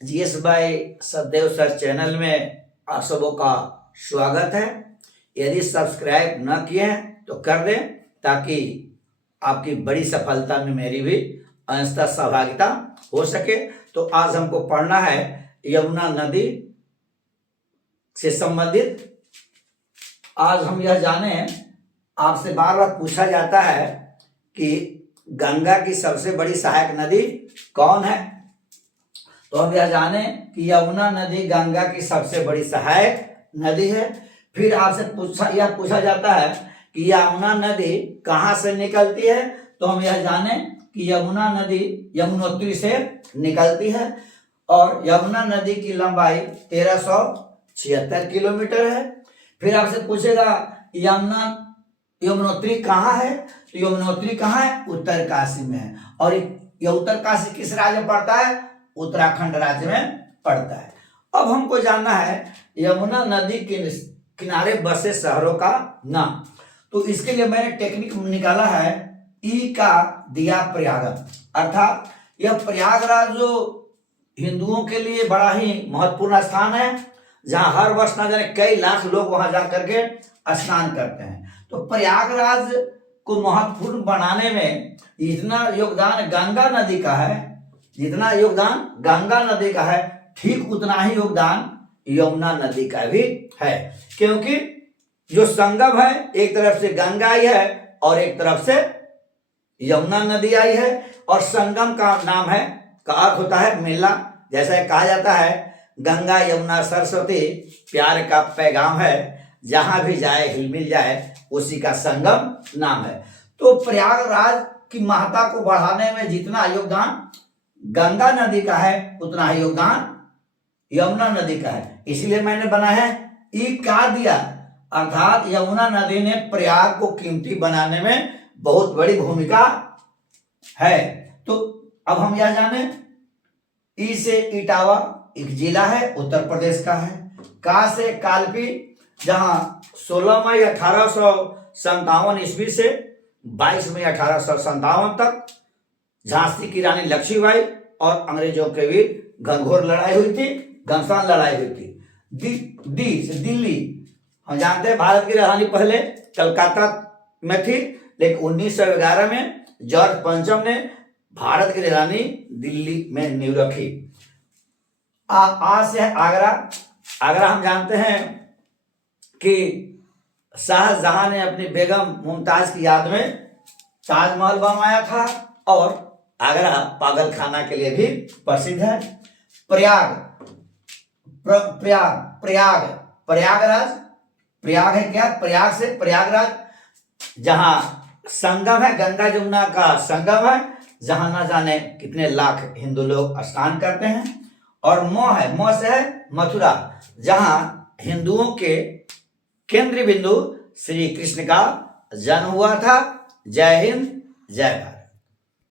GS भाई सदैव sir channel में आप सबों का स्वागत है। यदि सब्सक्राइब न किए हैं तो कर दें ताकि आपकी बड़ी सफलता में मेरी भी अंशतः सहभागिता हो सके। तो आज हमको पढ़ना है यमुना नदी से संबंधित। आज हम यह जाने, आपसे बार बार पूछा जाता है कि गंगा की सबसे बड़ी सहायक नदी कौन है। तो हम यह जाने कि यमुना नदी गंगा की सबसे बड़ी सहायक नदी है। फिर आपसे पूछा जाता है कि यमुना नदी कहाँ से निकलती है। तो हम यह जाने कि यमुना नदी यमुनोत्री से निकलती है और यमुना नदी की लंबाई 1376 किलोमीटर है। फिर आपसे पूछेगा यमुनोत्री कहाँ है। तो यमुनोत्री कहाँ है? उत्तरकाशी में है। और यह उत्तरकाशी किस राज्य में पड़ता है? उत्तराखंड राज्य में पड़ता है। अब हमको जानना है यमुना नदी के किनारे बसे शहरों का नाम। तो इसके लिए मैंने टेक्निक निकाला है ई का दिया प्रयाग, अर्थात यह प्रयागराज जो हिंदुओं के लिए बड़ा ही महत्वपूर्ण स्थान है, जहां हर वर्ष न जाने कई लाख लोग वहां जाकर के स्नान करते हैं। तो प्रयागराज को महत्वपूर्ण बनाने में इतना योगदान गंगा नदी का है, जितना योगदान गंगा नदी का है ठीक उतना ही योगदान यमुना नदी का भी है। क्योंकि जो संगम है, एक तरफ से गंगा आई है और एक तरफ से यमुना नदी आई है। और संगम का नाम है, का अर्थ होता है मिलना। जैसा कहा जाता है गंगा यमुना सरस्वती प्यार का पैगाम है, जहां भी जाए हिल जाए उसी का संगम नाम है। तो प्रयागराज की महत्ता को बढ़ाने में जितना योगदान गंगा नदी का है उतना ही योगदान यमुना नदी का है। इसलिए मैंने बना है ई का दिया, अर्थात यमुना नदी ने प्रयाग को कीमती बनाने में बहुत बड़ी भूमिका है। तो अब हम यह जाने, ई से इटावा एक जिला है, उत्तर प्रदेश का है। का से कालपी, जहां 16 मई 1857 ईस्वी से 22 मई 1857 तक झांसी की रानी लक्ष्मीबाई और अंग्रेजों के बीच घनघोर लड़ाई हुई थी, घमसान लड़ाई हुई थी। दी से दिल्ली, हम जानते हैं भारत की राजधानी पहले कलकत्ता में थी, लेकिन 1911 में जॉर्ज पंचम ने भारत की राजधानी दिल्ली में नींव रखी। आज से है आगरा। आगरा हम जानते हैं कि शाहजहां ने अपनी बेगम मुमताज की याद में ताजमहल बनवाया था और आगरा पागल खाना के लिए भी प्रसिद्ध है। प्रयागराज, प्रयाग है क्या? प्रयाग से प्रयागराज, जहां संगम है, गंगा जमुना का संगम है, जहां न जाने कितने लाख हिंदू लोग स्नान करते हैं। और मोह से है मथुरा, जहां हिंदुओं के केंद्रीय बिंदु श्री कृष्ण का जन्म हुआ था। जय हिंद, जय भारत।